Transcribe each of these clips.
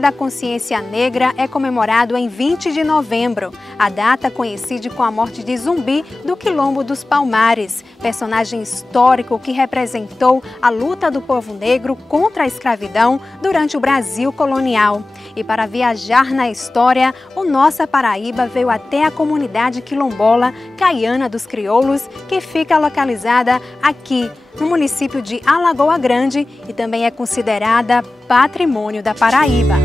Dia da Consciência Negra é comemorado em 20 de novembro. A data coincide com a morte de Zumbi do Quilombo dos Palmares, personagem histórico que representou a luta do povo negro contra a escravidão durante o Brasil colonial. E para viajar na história, o Nossa Paraíba veio até a comunidade quilombola Caiana dos Crioulos, que fica localizada aqui no município de Alagoa Grande e também é considerada Patrimônio da Paraíba.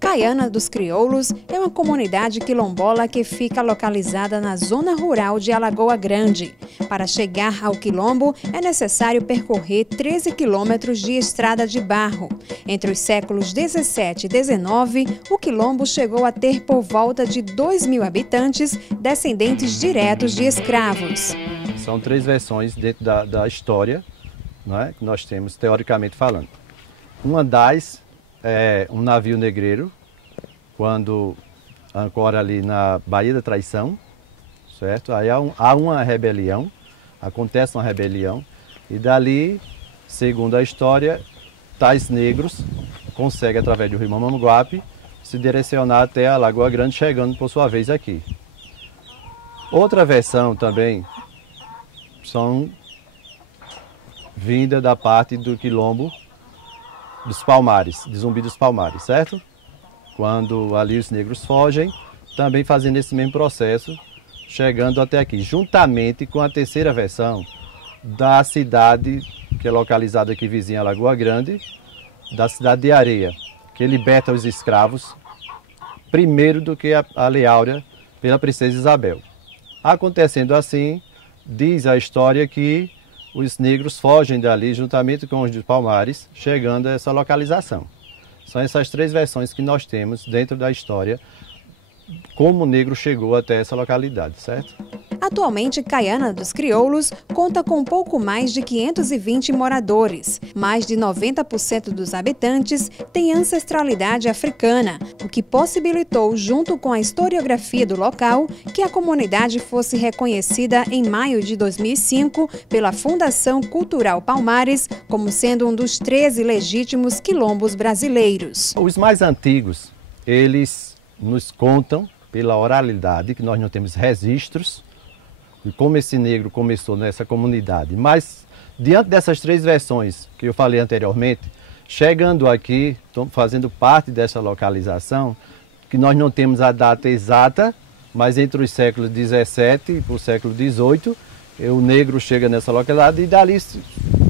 Caiana dos Crioulos é uma comunidade quilombola que fica localizada na zona rural de Alagoa Grande. Para chegar ao quilombo, é necessário percorrer 13 quilômetros de estrada de barro. Entre os séculos 17 e 19, o quilombo chegou a ter por volta de 2.000 habitantes, descendentes diretos de escravos. São 3 versões dentro da história, não é, que nós temos, teoricamente falando. Uma das é um navio negreiro, quando ancora ali na Baía da Traição, certo? Aí há uma rebelião, acontece uma rebelião, e dali, segundo a história, tais negros conseguem, através do rio Mamanguape, se direcionar até a Lagoa Grande, chegando por sua vez aqui. Outra versão também são vinda da parte do quilombo dos Palmares, de Zumbi dos Palmares, certo? Quando ali os negros fogem, também fazendo esse mesmo processo, chegando até aqui, juntamente com a terceira versão da cidade, que é localizada aqui vizinha a Lagoa Grande, da cidade de Areia, que liberta os escravos, primeiro do que a Lei Áurea pela princesa Isabel. Acontecendo assim, diz a história que os negros fogem dali juntamente com os dos Palmares, chegando a essa localização. São essas 3 versões que nós temos dentro da história, como o negro chegou até essa localidade, certo? Atualmente, Caiana dos Crioulos conta com pouco mais de 520 moradores. Mais de 90% dos habitantes têm ancestralidade africana, o que possibilitou, junto com a historiografia do local, que a comunidade fosse reconhecida em maio de 2005 pela Fundação Cultural Palmares como sendo um dos 13 legítimos quilombos brasileiros. Os mais antigos, eles nos contam pela oralidade, que nós não temos registros, e como esse negro começou nessa comunidade. Mas, diante dessas 3 versões que eu falei anteriormente, chegando aqui, fazendo parte dessa localização, que nós não temos a data exata, mas entre os séculos 17 e o século 18, o negro chega nessa localidade e dali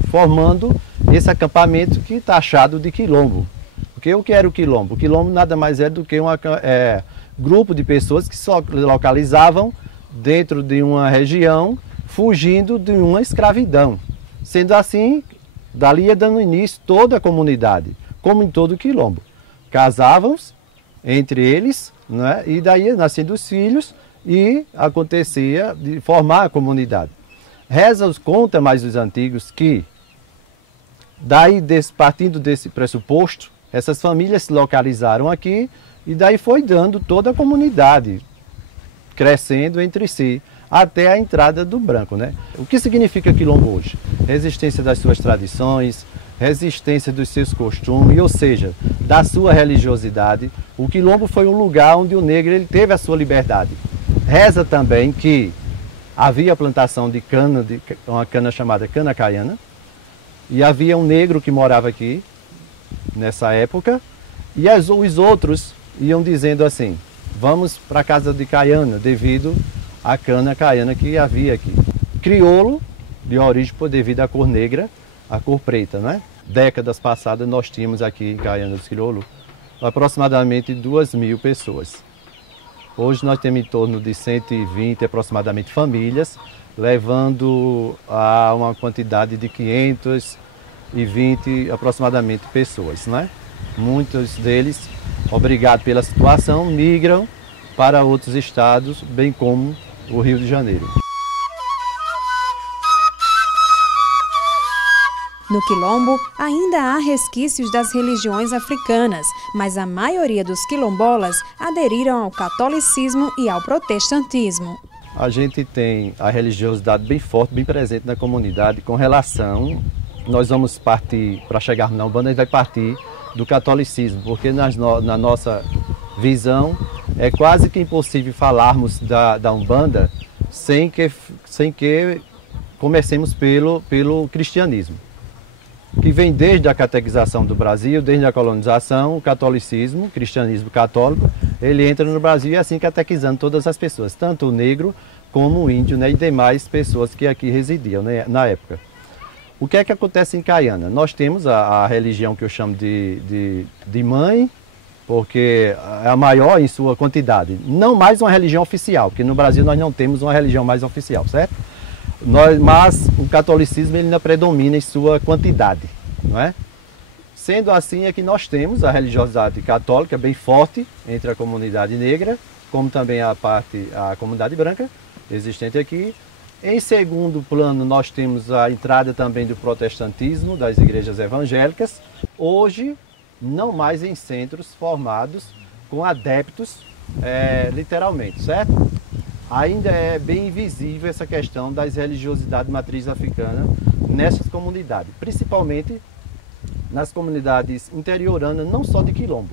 formando esse acampamento que está achado de quilombo. Porque o que era o quilombo? O quilombo nada mais é do que um grupo de pessoas que se localizavam dentro de uma região, fugindo de uma escravidão. Sendo assim, dali ia dando início toda a comunidade, como em todo o quilombo. Casavam-se entre eles, né, e daí ia nascendo os filhos e acontecia de formar a comunidade. Reza os conta mais os antigos que, daí partindo desse pressuposto, essas famílias se localizaram aqui e daí foi dando toda a comunidade, crescendo entre si, até a entrada do branco, né? O que significa quilombo hoje? Resistência das suas tradições, resistência dos seus costumes, ou seja, da sua religiosidade. O quilombo foi um lugar onde o negro ele teve a sua liberdade. Reza também que havia plantação de cana, uma cana chamada cana caiana, e havia um negro que morava aqui, nessa época, e os outros iam dizendo assim: vamos para a casa de Caiana, devido à cana caiana que havia aqui. Crioulo, de origem devido à cor negra, à cor preta, né? Décadas passadas nós tínhamos aqui em Caiana dos Crioulos aproximadamente 2.000 pessoas. Hoje nós temos em torno de 120 aproximadamente famílias, levando a uma quantidade de 520 aproximadamente pessoas, né? Muitos deles, obrigados pela situação, migram para outros estados, bem como o Rio de Janeiro. No Quilombo, ainda há resquícios das religiões africanas, mas a maioria dos quilombolas aderiram ao catolicismo e ao protestantismo. A gente tem a religiosidade bem forte, bem presente na comunidade com relação... Nós vamos partir, para chegarmos na Umbanda, a gente vai partir do catolicismo, porque na nossa visão é quase que impossível falarmos da Umbanda sem que comecemos pelo cristianismo, que vem desde a catequização do Brasil, desde a colonização, o catolicismo, o cristianismo católico, ele entra no Brasil e assim catequizando todas as pessoas, tanto o negro como o índio, né, e demais pessoas que aqui residiam, né, na época. O que é que acontece em Caiana? Nós temos a religião que eu chamo de mãe, porque é a maior em sua quantidade. Não mais uma religião oficial, porque no Brasil nós não temos uma religião mais oficial, certo? Mas o catolicismo ele ainda predomina em sua quantidade, não é? Sendo assim é que nós temos a religiosidade católica bem forte entre a comunidade negra, como também a comunidade branca existente aqui. Em segundo plano, nós temos a entrada também do protestantismo, das igrejas evangélicas, hoje não mais em centros formados com adeptos, literalmente, certo? Ainda é bem invisível essa questão das religiosidades matriz africana nessas comunidades, principalmente nas comunidades interioranas, não só de Quilombo,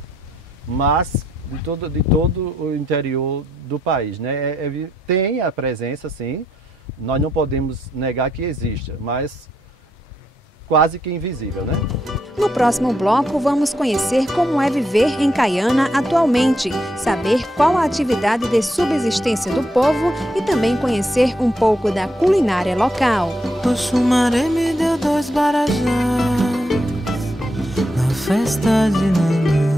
mas de todo o interior do país, né? Tem a presença, sim. Nós não podemos negar que exista, mas quase que invisível, né? No próximo bloco, vamos conhecer como é viver em Caiana atualmente, saber qual a atividade de subsistência do povo e também conhecer um pouco da culinária local. O Xumaré me deu 2 barajás na festa de Nanã.